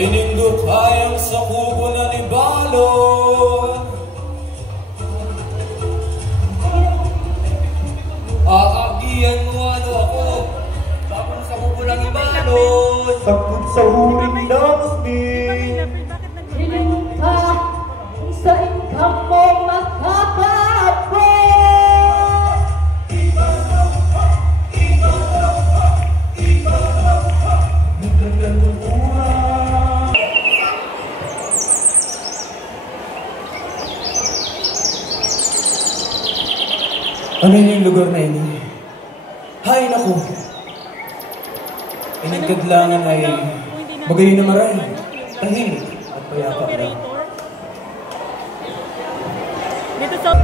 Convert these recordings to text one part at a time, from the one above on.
Kay nindot hayang sa kubo na ni balon. Aagian mo ano ako, bakit sa kubo na ni balon. Sakot sa huling lasmin. Hiling ka sa income mo makakaabot. Ano yung lugar na ini? Hay naku! Inyong kadlangan ay magayon na maray, tahimik at payapa lang. Dito sa...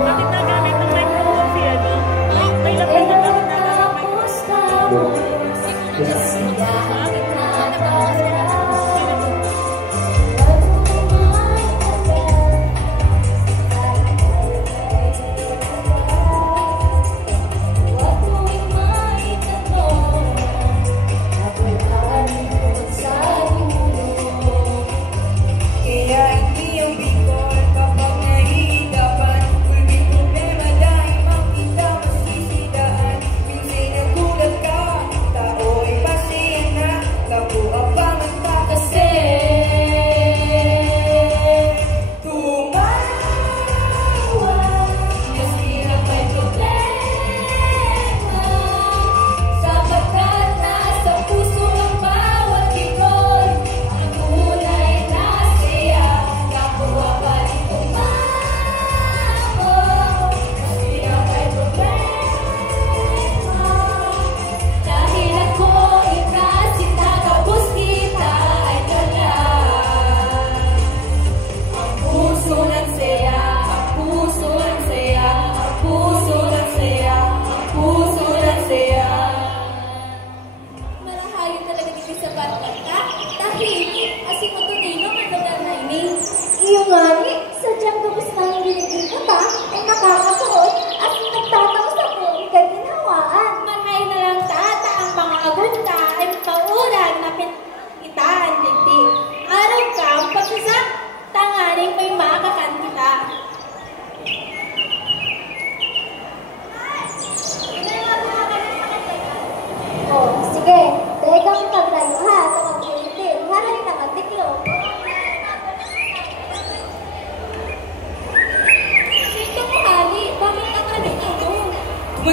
Bakit nagamit ng microphone si ano? May lapis na bakit nagamit ng microphone?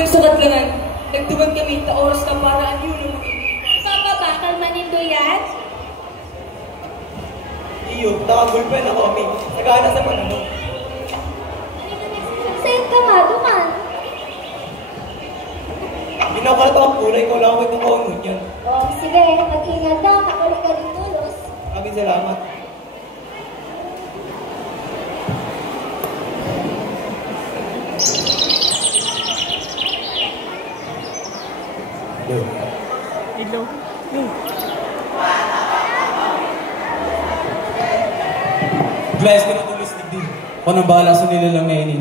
Sukat lang, nagtubag kami ta oras na paraan yun ang papabakal manindo yan? Iyo, nakagulpen ako kami. Nagana sa manano. Sa'yo ka nga, duman. Ginakalat ako kulay ko lang ako itong yan. Oh, sige, mag-ingat daw, kakulik ka rin tulos. Maraming salamat. Hello. Bless ko na tulis din. Kung nang bahala sa nila lang na ini.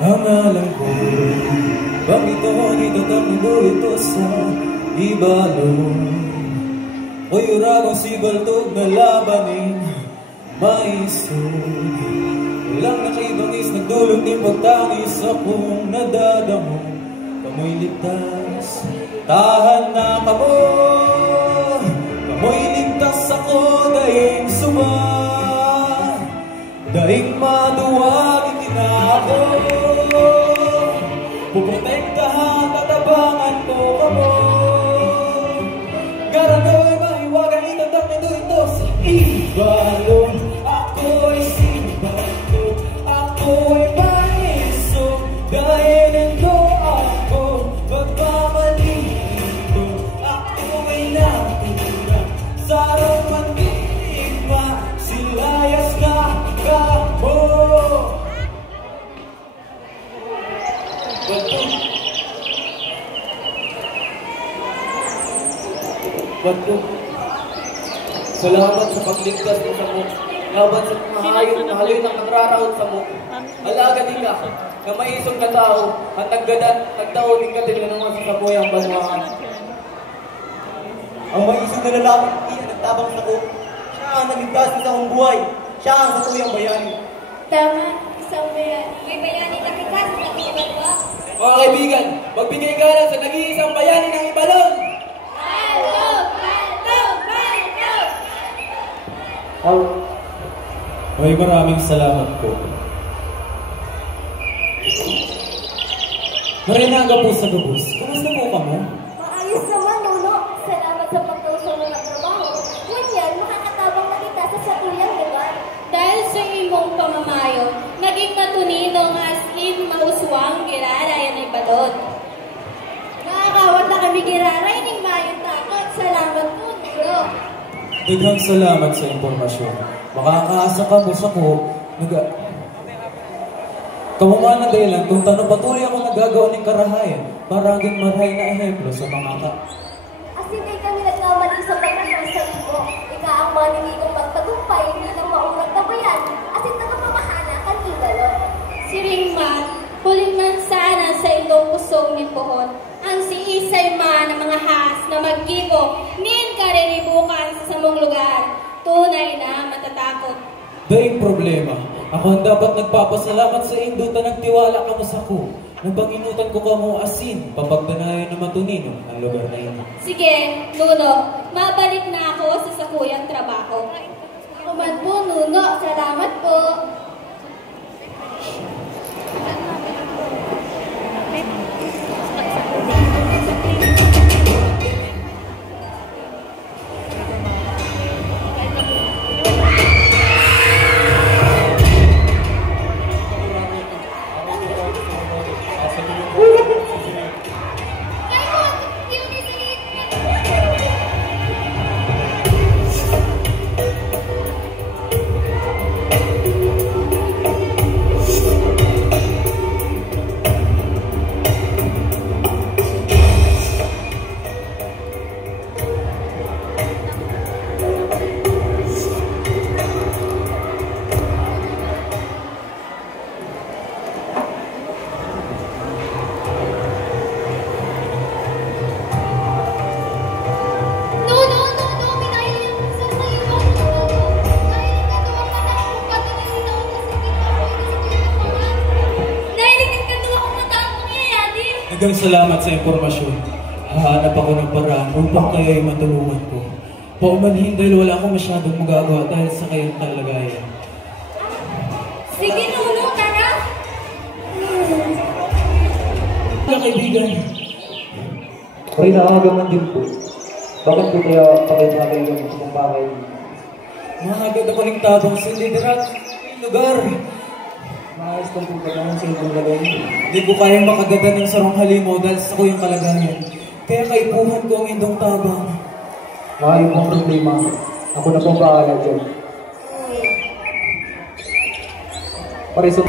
Ang alam ko, bakit ako nitatakbo ito sa ibalong? O'y urabang si baltog na labanin, maisog. Walang nakibangis, nagdulot ni pagtangis akong nadadamo. Kamoy ligtas, tahan na kamo. Kamoy ligtas ako, daing suba. Daing maduwag, itinako. ako'y paiso dahil ito ako magmamalito. Ako ay natira sa romantikma, silayas na kamo. Bato, salamat sa pagligtas mo sa mo. Laban sa mga hayop na haloy ng nagraraot sa mo. Alaga din ka, na may isong katao, at nagdao din ka din ng mga sasapoy ang banwangan. Ang may isang na lalaki, iyan nagtabang sa ko. Siya ang naligtas sa akong buhay. Siya ang satuyang bayani. Tama, isang bayani. May bayani na kikas na kinagagawa. Mga kaibigan, magbigay galang sa nag-iisang bayani ng Ibalon! Ay, maraming salamat po. Marinaga po sa gabos. Kamusta po ka mo? Maayos naman, Nuno. Salamat sa pagtulong mo ng trabaho. Ngunyan, makakatabang na kita sa satuyang lugar. Dahil sa imong pamamayo, naging matunino nga as in mauswang giraray ang Ibalon. Nakakawat na kami giraray ng mayong takot. Salamat po, Nuno. Daghang salamat sa impormasyon. Makakaasa ka mo sa ko. Kamuman na dahilan kung tanong patuloy ako nagagawa ng karahayan para hanggang marhay na ehemplo sa mga ka. As hindi kami nagkamali sa pagkakang sa ibo. Ika ang maningigong magtagumpay bilang maunang na bayan at nagpapamahana kang Ibalon. Si Ringman, huling man sana sa ilong pusong ni Pohon, ang si Isay man ng mga has na magkibo, nin karinibukan sa samong lugar. Tunay na matatakot. Daing problema. Ako ang dapat nagpapasalamat sa Indo na nagtiwala ka mo sa ko. Nang panginutan ko ka mo asin, papagdanayan na matunino ang lugar na ito. Sige, Nuno, mabalik na ako sa sakuyang trabaho. Ako man po, Nuno. Salamat po. Daghang salamat sa impormasyon. Hahanap ako ng paraan upang kaya'y matulungan ko. Paumanhin dahil wala akong masyadong magagawa dahil sa kayong talagayan. Sige, Nuno, tara. Mga kaibigan, Ay, nakagaman din po. Bakit po kaya pakibagay kami sa kong bakay? mga agad ako ng tabang sa liderat ng lugar. Maayos lang po ba naman sa ibang lagay? Hindi ko kayang makagada ng sarong halimaw dahil sa kuyang kalagayan. Kaya kaipuhan ko ang indong tabang. Maayos ang problema. Ako na po bahala dyan. Pareso.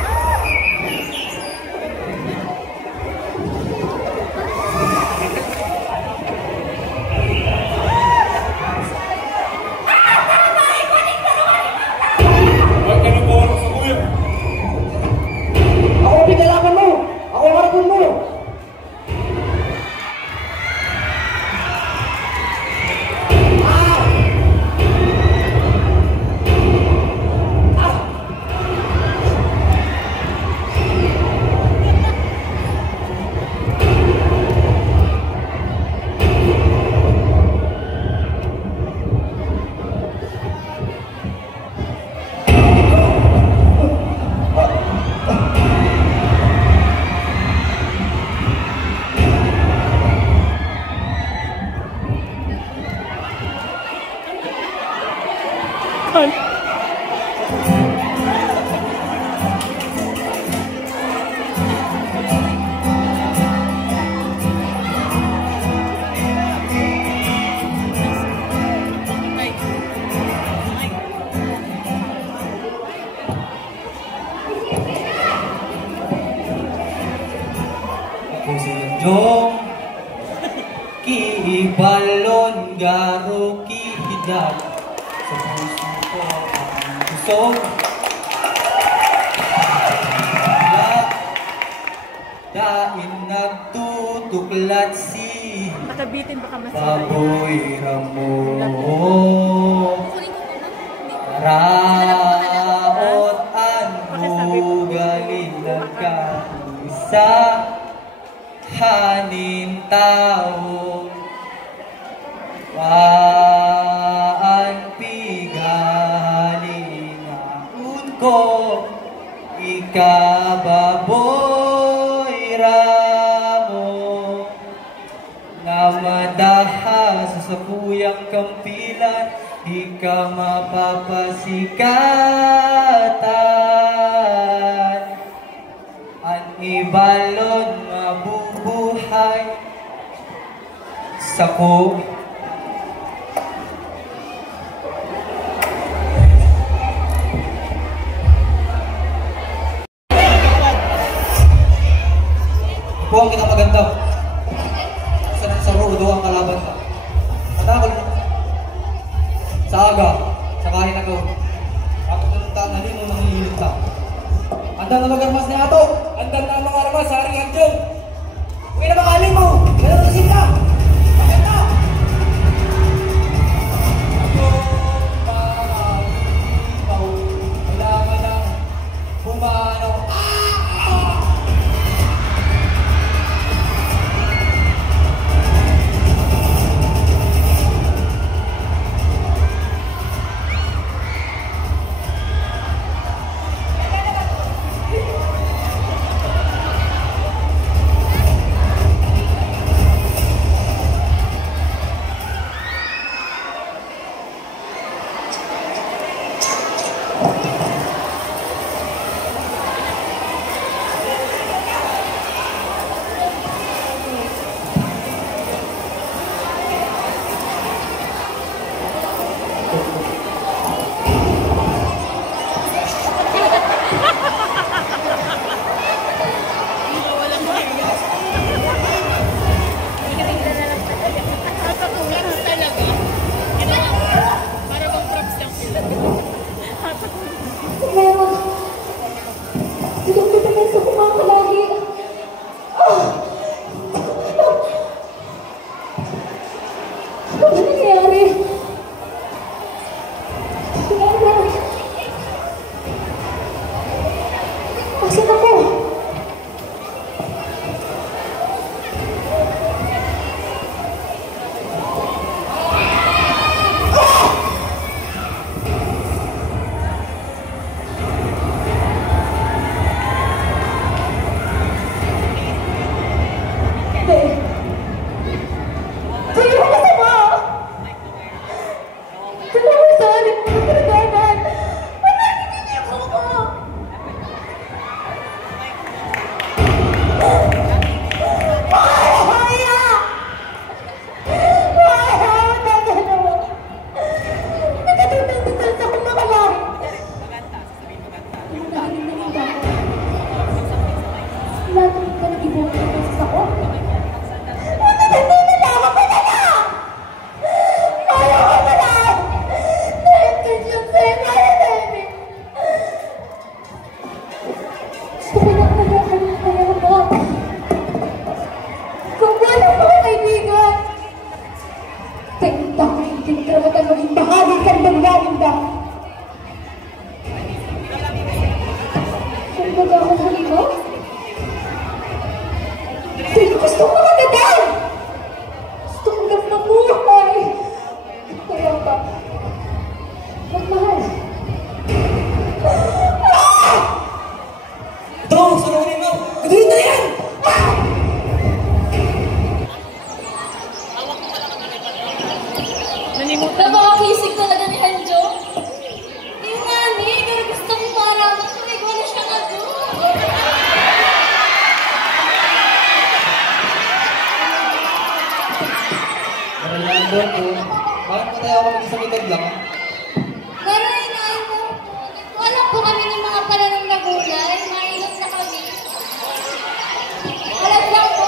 Nyong kiibalon garo kihidag sa puso ko ang kusog. Dain nagtutuklat si Makabitin baka masira. baboy ramo. Raot an bugalin nagkaisa hanin tao waan pigali naun ko ikababoy ramo na madaha sa sapuyang kampilan di ka mapapasikatan ang ibalon mabubuhay sa ko. Buwang kita maganda. Sa rodo ang kalaban ka. Matakol mo. Sa aga, sa kain na gawin. Ako nanunta na rin mo nangihilit ka. Andang na mag-armas na ato. Andang na ang mga armas sa haring handyong. Uwi na mga aling mo. Ganun na sila. Maganda. Ako, mga ikaw, kailangan ng bumanaw. Napakakisig talaga ni Hanjo. Yung nani, pero gusto kong paraman. Tumigo na siya nga doon. Maralando ko. Bakit pa tayo ako mag-isang itag lang? Garay na ito. Alam po kami ng mga palanong na gulay. Mailot na kami. Alam lang po.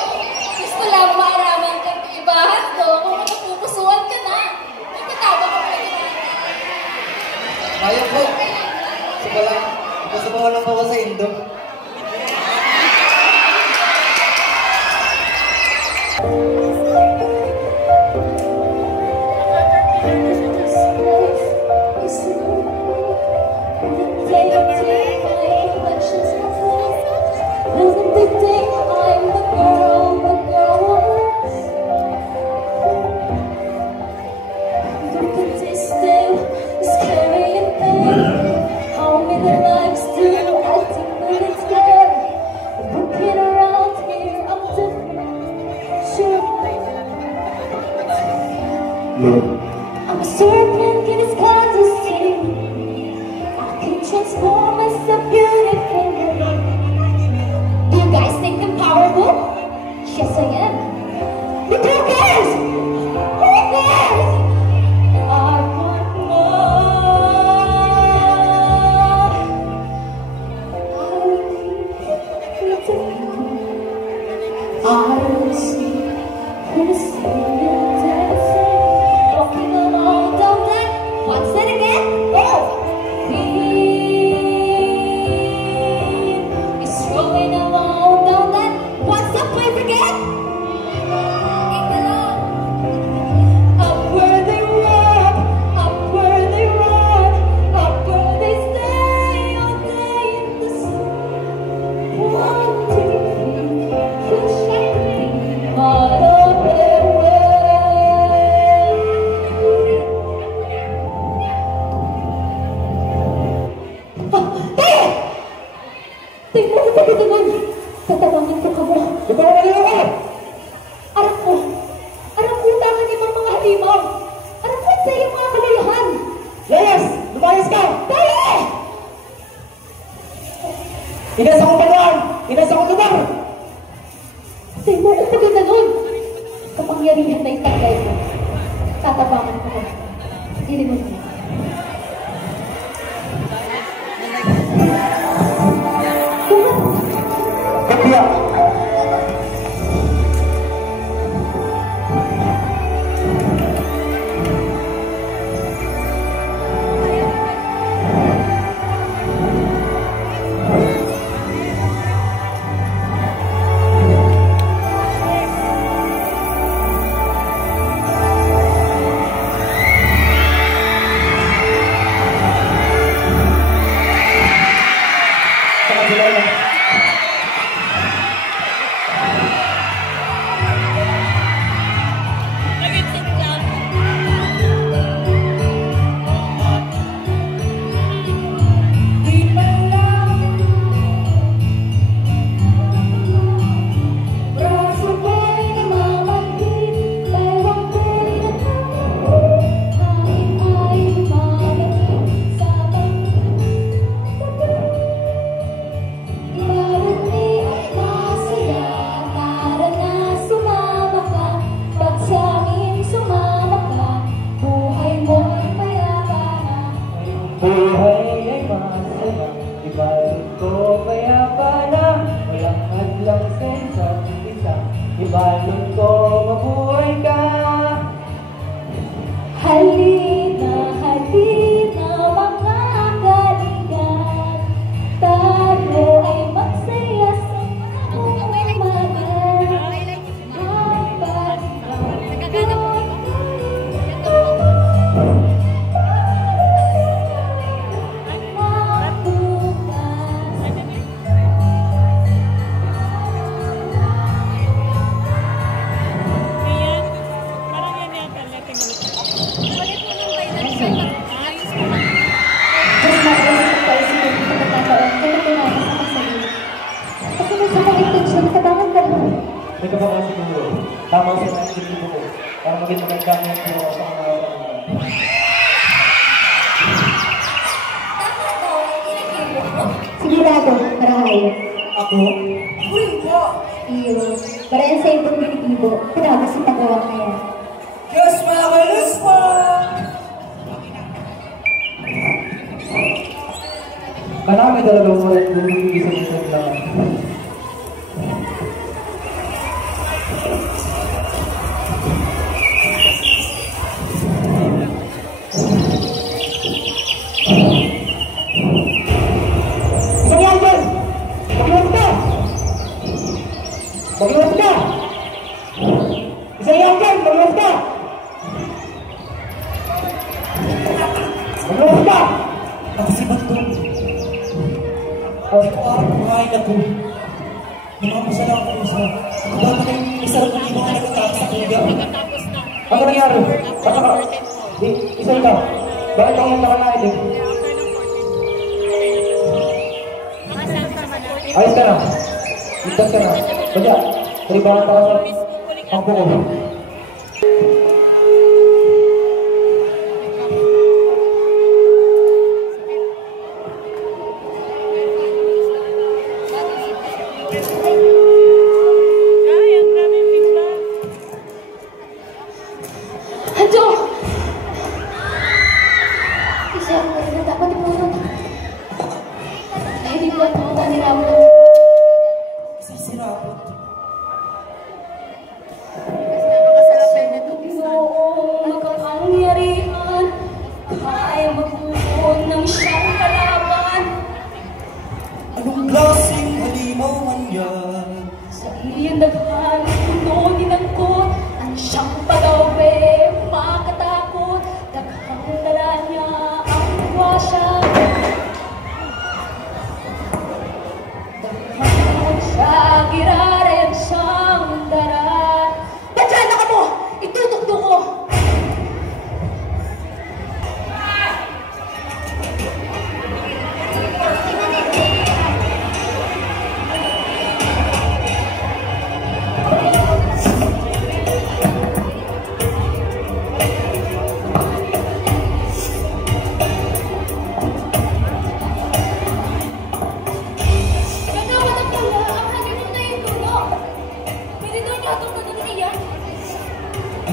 irarayan siyang darat. Badyan na ka mo! Itutugtog ko!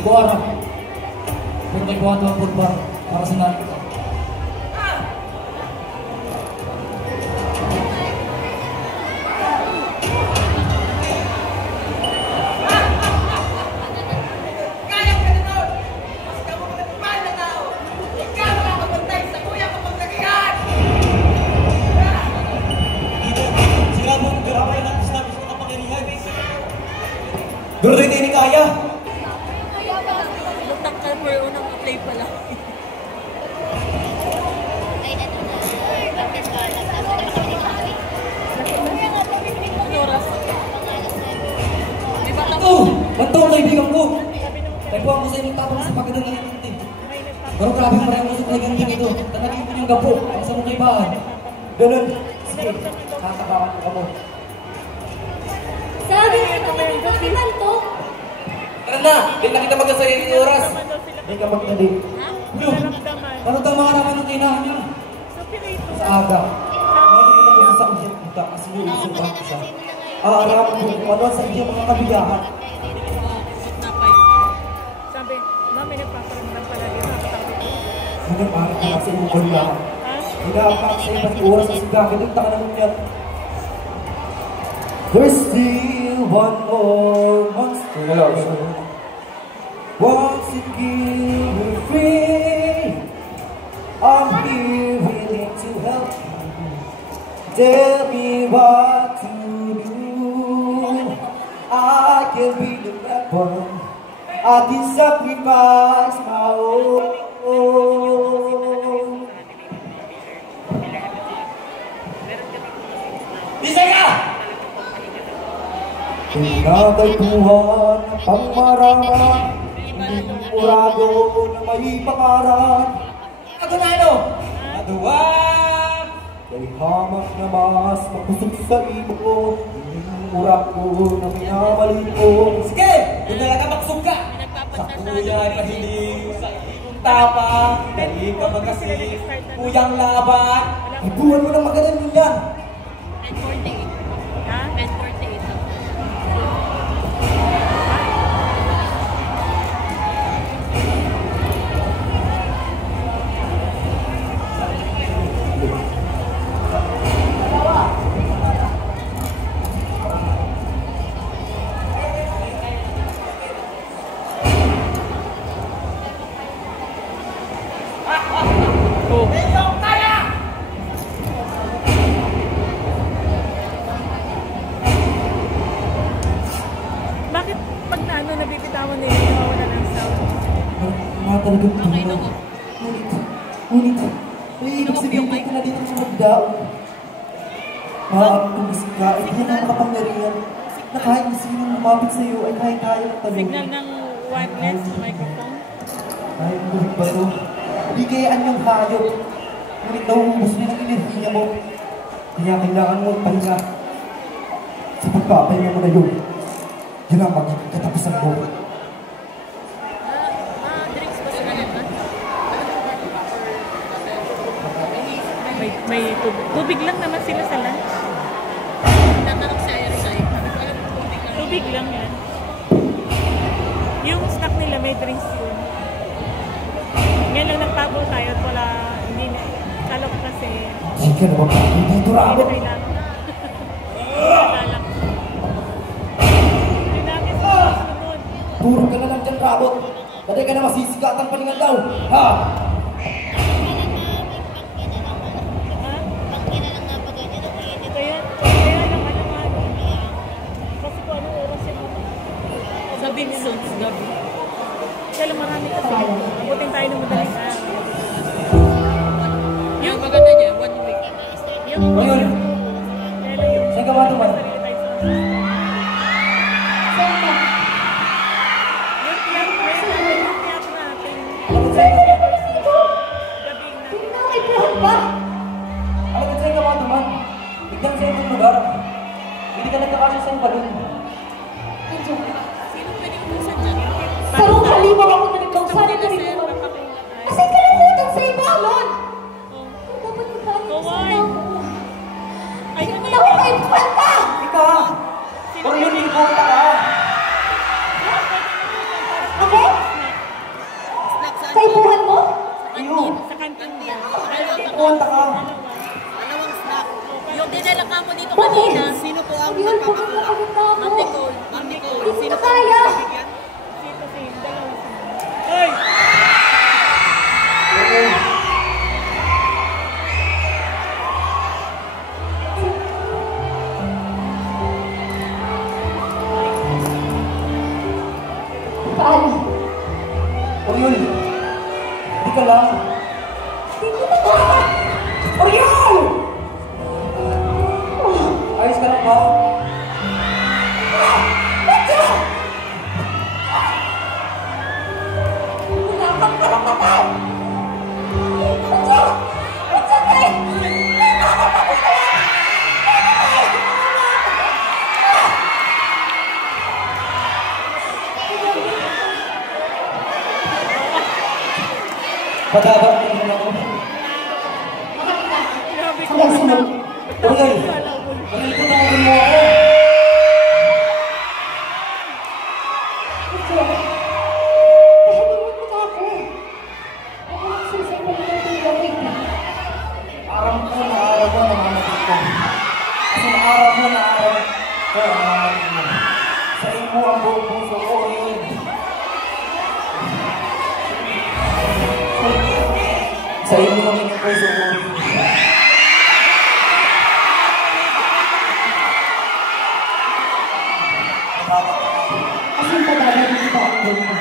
Ikaw arap. Kung may buwan ng pulbar para sa natin. Pero di hindi kaya. Lutak ka for unang play pala. Ano oras? May bata Ito! Bantong kaibigan ko! Taipuan ko sa inyong tapang sa pagkadang nalitintin. Pero grabe pa rin mo sa kaibigan ito. Tanagin mo niyang gapo ang sa mong kaibahan. Ganun. Sige, nakakabakan ko ka mo. Sabi nga naman ito, kinanto. Tara na! Hindi na kita magkasarili ng oras. Hindi ka magdali. Blue! Ano itong mga naman ng kinahan niya? Sa aga. Mahilig ako sa sakit kita kasi nilusupan ko siya. Aarapan ko kung ano sa inyo mga kabiyahan. Sabi, mami nagpaparamdam pala dito. Hindi maaari ka sa inyong kabiyahan. Hinapak sa ibang oras kasi gagawin ka naman yan. There's still one more monster. Once it give me free, I'm here willing to help you. Tell me what to do. I can be the weapon. I can sacrifice my own. Bisaya! Pinagkaltuhan ng pangmaraman, hindi murado na may pangaran. Agunano! Aduan! Kay hamak na mas mapusok sa imo ko, hindi murag ko na minamali ko. Sige! Kung talaga maksog ka! Sa kuya na hiling sa iyong tapang, dali ka magkasing kuyang laban. Ibuhan mo ng magaling mo yan. 10:48. Ha? 10:48. Bakit pag naano nabibitawan nila, nawawala ng sound? Mga talagang tulog. Ngunit, may ibig sabihin ko na dito sa magdaon. Tumisik ka, ay hindi na makapangyarihan na kahit na sino lumapit sa iyo ay kaya-kaya ng tanong. Signal ng wireless microphone. Kahit buhig ba ito? Hindi kayaan yung hayop. Ngunit nauubos niya ng enerhiya mo. Kaya kailangan mo pahinga. Sa pagpapahinga mo na yun, yun ang magiging katapusan mo. Drinks ba sila nito? May tubig lang naman sila sa lunch. Tatanong si Iris ay, tubig lang yan. Yung snack nila may drinks yun. Ngayon lang nagtabaw tayo at wala, hindi na. Kala ko kasi, Sige na ba? Hindi ito rabo. hindi na kailangan. Hindi namin sumunod. Turog ka na lang dyan, rabot. Pwede ka na masisigatan palingan daw. Ha? Ha? Kaya lang ano nga. Kasi kung anong oras yun. Sa Vincent's gabi. Kaya lang marami kasi. Abutin tayo ng madaling araw. Yung maganda niya, 1 week. Yung Ayun. kaya lang yung Saan ka ba naman? sarili tayo sa balon. Sino pwedeng umusan dyan? Sa mga halimaw ako nalibang sana ka rin naman. Kasi kalamutan sa ibalon. Dapat magkain sa Kawai. ako. Ay, Hindi mo na ako kayo kwenta! Ika! Or yun, ikuta ka! Ako? Sa ibuhan mo? Iyo! sa kantin niya. Ikuta ka! Dalawang snack. Yung dinala ka mo dito Bakit? kanina, sino po ang Ayun, magpapakuha? pumunta ako. Ma'am Nicole. Ma'am Nicole. Hindi ko Sino na po ang kaya. bibigyan? Sino sino? Dalawa sino? Ay! Paano? Or yun! Hindi ka lang! Hindi ko na kaya. Or yun! Ayos ka lang ba? Medyo! Wala kang karapatan! Medyo! Medyo, Tay! Padabak mo naman ako. Hanggang sunod. Or yun! Naliputawin mo ako! Medyo! Tahimik mo na ako. Ako lang sisipin mo yung gawin. Araw ko na araw ko namamatid ko. Kasi na araw ko na araw ko namamatid mo. Sa imo ang buong puso ko, yun. Sa imo namin yung puso ko, yun. Kasi pagdadali kita ang gawin mo.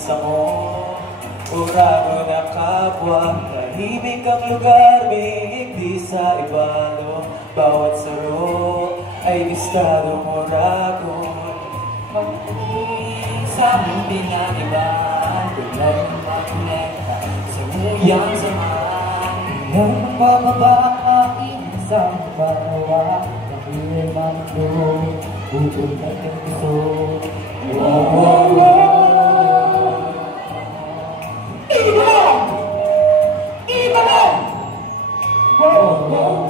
Isa mo, urago na kapwa. Tahimik ang lugar, may di sa ibalo. Bawat saro ay gustadong urago. Pag-ibig sa aming pinag-iban, tulad ng magneta sa nguyang samahan. Nang mababa aking isang panawa, nakilig ang doon, utol na ng puso. Wow, wow, wow! Iba mo! Iba mo! Wow, wow, wow!